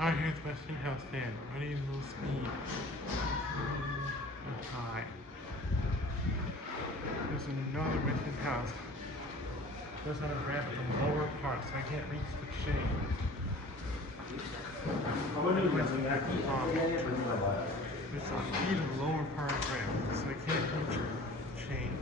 Alright, here's Westinghouse then. Ready to move speed. High. There's another Westinghouse. Goes on a ramp at the lower part, so I can't reach the chain. It's on the lower part of the ramp, so I can't reach the chain.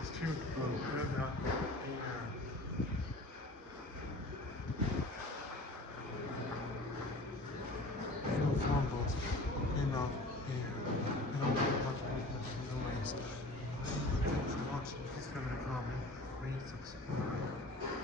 It's too close. There's not no fumbles enough air. I don't want much noise. Thanks for watching. Please comment, rate, subscribe.